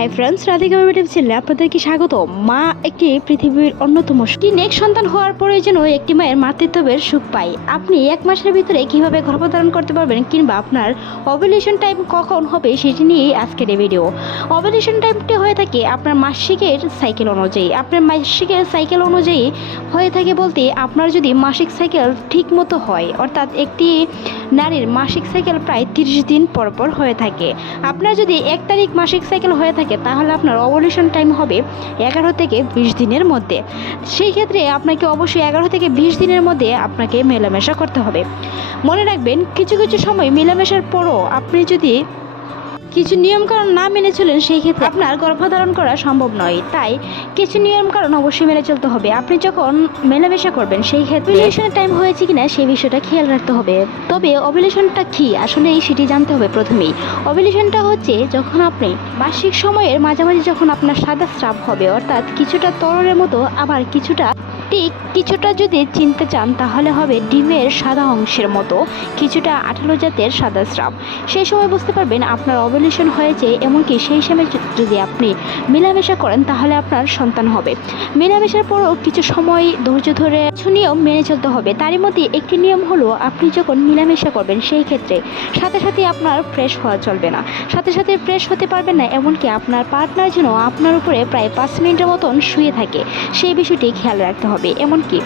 Hi friends Radhika মেডিভ চ্যানেলে আপনাদেরকে স্বাগত মা একটি পৃথিবীর অন্যতম কি নেক্সট সন্তান হওয়ার পরে যেন একটি মায়ের মাতৃত্বের সুখ পায়। আপনি এক মাসের ভিতরে কীভাবে গর্ভধারণ করতে পারবেন কিংবা আপনার ওভুলেশন টাইম কখন হবে সেটি নিয়েই আজকের এই ভিডিও ওভুলেশন টাইমটি হয়ে থাকে আপনার মাসিকের সাইকেল অনুযায়ী। আপনার মাসিকের সাইকেল অনুযায়ী হয়ে থাকে বলতে আপনার যদি মাসিক সাইকেল ঠিক মতো হয়, অর্থাৎ একটি নারীর মাসিক সাইকেল প্রায় তিরিশ দিন পর পর হয়ে থাকে। আপনার যদি এক তারিখ মাসিক সাইকেল হয়ে থাকে তাহলে আপনার অবলিউশন টাইম হবে এগারো থেকে বিশ দিনের মধ্যে। সেই ক্ষেত্রে আপনাকে অবশ্যই এগারো থেকে বিশ দিনের মধ্যে আপনাকে মেলামেশা করতে হবে। মনে রাখবেন, কিছু কিছু সময় মেলামেশার পরও আপনি যদি কিছু নিয়মকানুন না মেনে চলেন সেই ক্ষেত্রে আপনার গর্ভধারণ করা সম্ভব নয়। তাই কিছু নিয়মকানুন অবশ্যই মেনে চলতে হবে। আপনি যখন মেলামেশা করবেন সেই ক্ষেত্রে ওভুলেশনের টাইম হয়েছে কিনা সেই বিষয়টা খেয়াল রাখতে হবে। তবে ওভুলেশনটা কি? আসলে সেটি জানতে হবে প্রথমেই। ওভুলেশনটা হচ্ছে যখন আপনি বার্ষিক সময়ের মাঝামাঝি যখন আপনার সাদা স্রাব হবে অর্থাৎ কিছুটা তরলের মতো আবার কিছুটা ঠিক কিছুটা যদি চিনতে চান তাহলে হবে ডিমের সাদা অংশের মতো, কিছুটা আঠালো জাতের সাদা স্রাব। সেই সময় বুঝতে পারবেন আপনার ওভুলেশন হয়েছে, এমনকি সেই সময় যদি আপনি মেলামেশা করেন তাহলে আপনার সন্তান হবে। মেলামেশার পরও কিছু সময় ধৈর্য ধরে কিছু নিয়ম মেনে চলতে হবে। তারই মধ্যে একটি নিয়ম হলো, আপনি যখন মেলামেশা করবেন সেই ক্ষেত্রে সাথে সাথে আপনার ফ্রেশ হওয়া চলবে না। সাথে সাথে ফ্রেশ হতে পারবেন না, এমনকি আপনার পার্টনার যেন আপনার উপরে প্রায় পাঁচ মিনিটের মতন শুয়ে থাকে। সেই বিষয়টি খেয়াল রাখতে হবে। এমনকি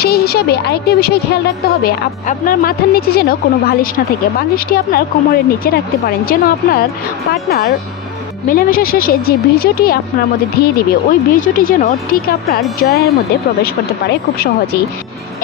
সেই হিসাবে আরেকটি বিষয় খেয়াল রাখতে হবে আপনার মাথার নিচে যেন কোনো বালিশ না থাকে, বালিশটি আপনার কোমরের নিচে রাখতে পারেন, যেন আপনার পার্টনার মেলামেশা শেষে যে বীর্যটি আপনার মধ্যে দিয়ে দিবে, ওই বীর্যটি যেন ঠিক আপনার জয়ের মধ্যে প্রবেশ করতে পারে খুব সহজেই।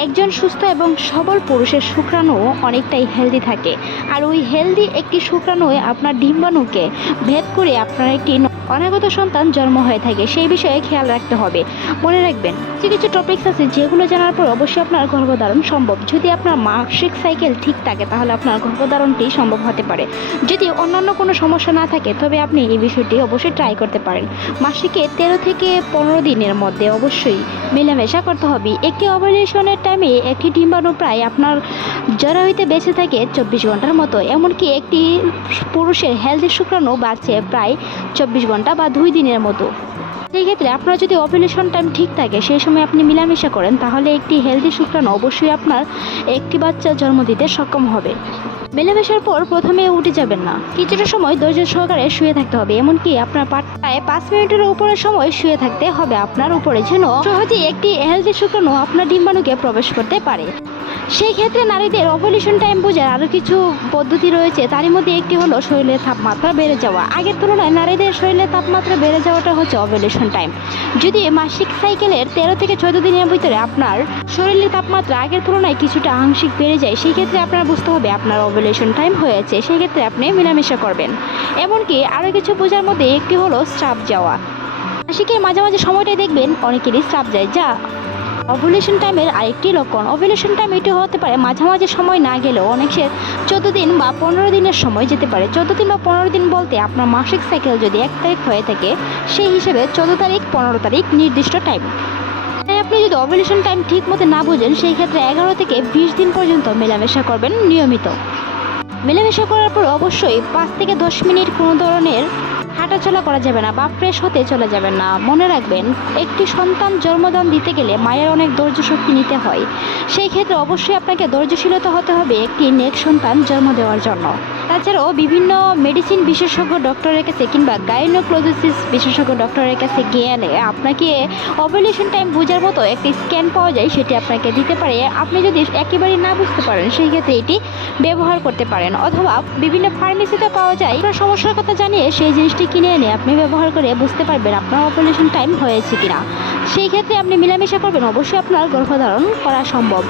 একজন সুস্থ এবং সবল পুরুষের শুক্রাণু অনেকটাই হেলদি থাকে, আর ওই হেলদি একটি শুক্রাণু আপনার ডিম্বাণুকে ভেদ করে আপনার একটি অনাগত সন্তান জন্ম হয়ে থাকে, সেই বিষয়ে খেয়াল রাখতে হবে। মনে রাখবেন কিছু কিছু টপিকস আছে, যেগুলো জানার পর অবশ্যই আপনার গর্ভধারণ সম্ভব। যদি আপনার মাসিক সাইকেল ঠিক থাকে, তাহলে আপনার গর্ভধারণটি সম্ভব হতে পারে। যদি অন্যান্য কোনো সমস্যা না থাকে, তবে আপনি এই বিষয়টি অবশ্যই ট্রাই করতে পারেন। মাসিকে তেরো থেকে পনেরো দিনের মধ্যে অবশ্যই মেলামেশা করতে হবে। একটি অপারেশনের টাইমে একটি ডিম্বাণু প্রায় আপনার জরা হইতে বেঁচে থাকে চব্বিশ ঘণ্টার মতো। এমনকি একটি পুরুষের হেলদি শুক্রাণু বাড়ছে প্রায় চব্বিশ ঘণ্টা বা দুই দিনের মতো। সেই ক্ষেত্রে আপনার যদি অপারেশন টাইম ঠিক থাকে সেই সময় আপনি মেলামেশা করেন, তাহলে একটি হেলদি শুক্রাণু অবশ্যই আপনার একটি বাচ্চা জন্ম দিতে সক্ষম হবে। মেলামেশার পর প্রথমে উঠে যাবেন না। কিছুটা সময় ধৈর্য সহকারে শুয়ে থাকতে হবে, এমনকি আপনার পাটায় পাঁচ মিনিটের উপরে সময় শুয়ে থাকতে হবে। আপনার উপরে যেন সহজেই একটি হেলদি শুক্রাণু আপনার ডিম্বাণুকে প্রবেশ করতে পারে। সেই ক্ষেত্রে নারীদের অপারেশন টাইম বোঝার আরও কিছু পদ্ধতি রয়েছে। তারই মধ্যে একটি হলো শরীরের তাপমাত্রা বেড়ে যাওয়া। আগের তুলনায় নারীদের শরীরের তাপমাত্রা বেড়ে যাওয়াটা হচ্ছে অপারেশন টাইম যদি মাসিক সাইকেলের তেরো থেকে চোদ্দ দিনের ভিতরে আপনার শরীরের তাপমাত্রা আগের তুলনায় কিছুটা আংশিক বেড়ে যায়, সেই ক্ষেত্রে আপনার বুঝতে হবে আপনার ওভুলেশন টাইম হয়েছে। সেই ক্ষেত্রে আপনি মেলামেশা করবেন। এমনকি আরও কিছু বোঝার মধ্যে একটি হলো স্রাব যাওয়া। মাসিকের মাঝামাঝি সময়টাই দেখবেন অনেকেরই স্রাব যায়। যা ওভুলেশন টাইমের আরেকটি লক্ষণ। ওভুলেশন টাইম এটি হতে পারে মাঝামাঝি সময় না গেলেও অনেক সে চোদ্দ দিন বা পনেরো দিনের সময় যেতে পারে। চোদ্দ দিন বা পনেরো দিন বলতে আপনার মাসিক সাইকেল যদি এক তারিখ হয়ে থাকে, সেই হিসেবে চোদ্দ তারিখ, পনেরো তারিখ নির্দিষ্ট টাইম তাই আপনি যদি ওভুলেশন টাইম ঠিক মতো না বুঝেন, সেই ক্ষেত্রে এগারো থেকে বিশ দিন পর্যন্ত মেলামেশা করবেন নিয়মিত। মেলামেশা করার পর অবশ্যই পাঁচ থেকে দশ মিনিট কোনো ধরনের হাঁটাচলা করা যাবে না বা ফ্রেশ হতে চলে যাবেন না। মনে রাখবেন, একটি সন্তান জন্মদান দিতে গেলে মায়ের অনেক ধৈর্য শক্তি নিতে হয়। সেই ক্ষেত্রে অবশ্যই আপনাকে ধৈর্যশীলতা হতে হবে একটি নেক সন্তান জন্ম দেওয়ার জন্য। তাছাড়াও বিভিন্ন মেডিসিন বিশেষজ্ঞ ডক্টরের কাছে কিংবা গাইনোক্লোজিস বিশেষজ্ঞ ডক্টরের কাছে গেলে আপনাকে ওভুলেশন টাইম বোঝার মতো একটি স্ক্যান পাওয়া যায়, সেটি আপনাকে দিতে পারে। আপনি যদি একেবারে না বুঝতে পারেন সেই ক্ষেত্রে এটি ব্যবহার করতে পারেন। অথবা বিভিন্ন ফার্মেসিতে পাওয়া যায়। আপনার সমস্যার কথা জানিয়ে সেই জিনিসটি কিনে এনে আপনি ব্যবহার করে বুঝতে পারবেন আপনার অপারেশন টাইম হয়েছে কিনা। সেই ক্ষেত্রে আপনি মেলামেশা করবেন, অবশ্যই আপনার গর্ভধারণ করা সম্ভব।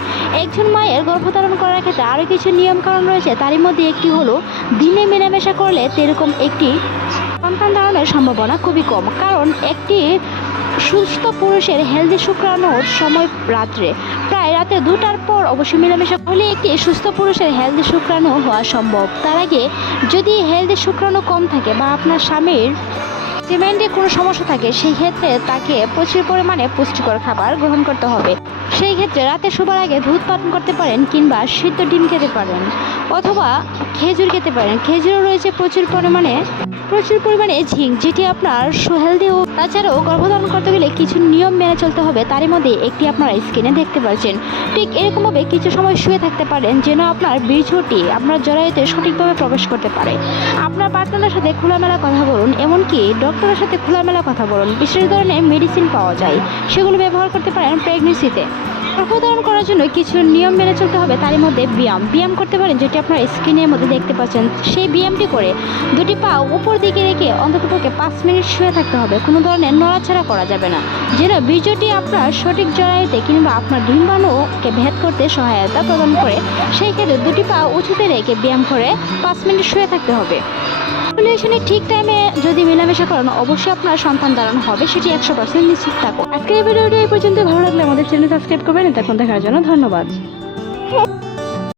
একজন মায়ের গর্ভধারণ করার ক্ষেত্রে আরও কিছু নিয়মকানুন রয়েছে, তারই মধ্যে একটি হলো দিনে মেলামেশা করলে সেরকম একটি সন্তান ধারণের সম্ভাবনা খুবই কম। কারণ একটি সুস্থ পুরুষের হেলদি শুক্রাণুর সময় রাত্রে, প্রায় রাতে দুটার পর অবশ্যই মেলামেশা করলে একটি সুস্থ পুরুষের হেলদি শুক্রাণু হওয়া সম্ভব। তার আগে যদি হেলদি শুক্রাণু কম থাকে বা আপনার স্বামীর সিমেন্টে কোনো সমস্যা থাকে, সেই ক্ষেত্রে তাকে প্রচুর পরিমাণে পুষ্টিকর খাবার গ্রহণ করতে হবে। সেই ক্ষেত্রে রাতে শোবার আগে দুধ পান করতে পারেন কিংবা সিদ্ধ ডিম খেতে পারেন। অথবা খেজুর খেতে পারেন। খেজুরও রয়েছে প্রচুর পরিমাণে। প্রচুর পরিমাণে ঝিঙ্ক যেটি আপনার হেলদি ও তাছাড়াও গর্ভধারণ করতে গেলে কিছু নিয়ম মেনে চলতে হবে। তারই মধ্যে একটি আপনারা স্ক্রিনে দেখতে পাচ্ছেন। ঠিক এরকমভাবে কিছু সময় শুয়ে থাকতে পারেন, যেন আপনার বীর্যটি আপনার জরায়ুতে সঠিকভাবে প্রবেশ করতে পারে। আপনার পার্টনারের সাথে খোলামেলা কথা বলুন, এমনকি ডক্টরের সাথে খোলামেলা কথা বলুন। বিশেষ ধরনের মেডিসিন পাওয়া যায়। সেগুলো ব্যবহার করতে পারেন প্রেগনেন্সিতে গর্ভধারণ করার জন্য কিছু নিয়ম মেনে চলতে হবে, তারই মধ্যে ব্যায়াম। ব্যায়াম করতে পারেন যেটি আপনার স্ক্রিনের মধ্যে দেখতে পাচ্ছেন। সেই ব্যায়ামটি করে দুটি পা উপর দিকে রেখে অন্ততপক্ষে পাঁচ মিনিট শুয়ে থাকতে হবে। কোনো ধরনের নড়াছাড়া করা যাবে না। যেন বীর্যটি আপনার সঠিক জড়াইতে কিংবা আপনার ডিম্বাণুকে ভেদ করতে সহায়তা প্রদান করে, সেই ক্ষেত্রে দুটি পা উঁচুতে রেখে ব্যায়াম করে পাঁচ মিনিট শুয়ে থাকতে হবে। রিলেশনে ঠিক টাইমে যদি মেলামেশা করানো, অবশ্যই আপনার সন্তান ধারণ হবে, সেটি একশো পার্সেন্ট নিশ্চিত থাকুন এই ভিডিওটি এই পর্যন্ত ভালো লাগলে আমাদের চ্যানেল সাবস্ক্রাইব করবেন। তখন দেখার জন্য ধন্যবাদ।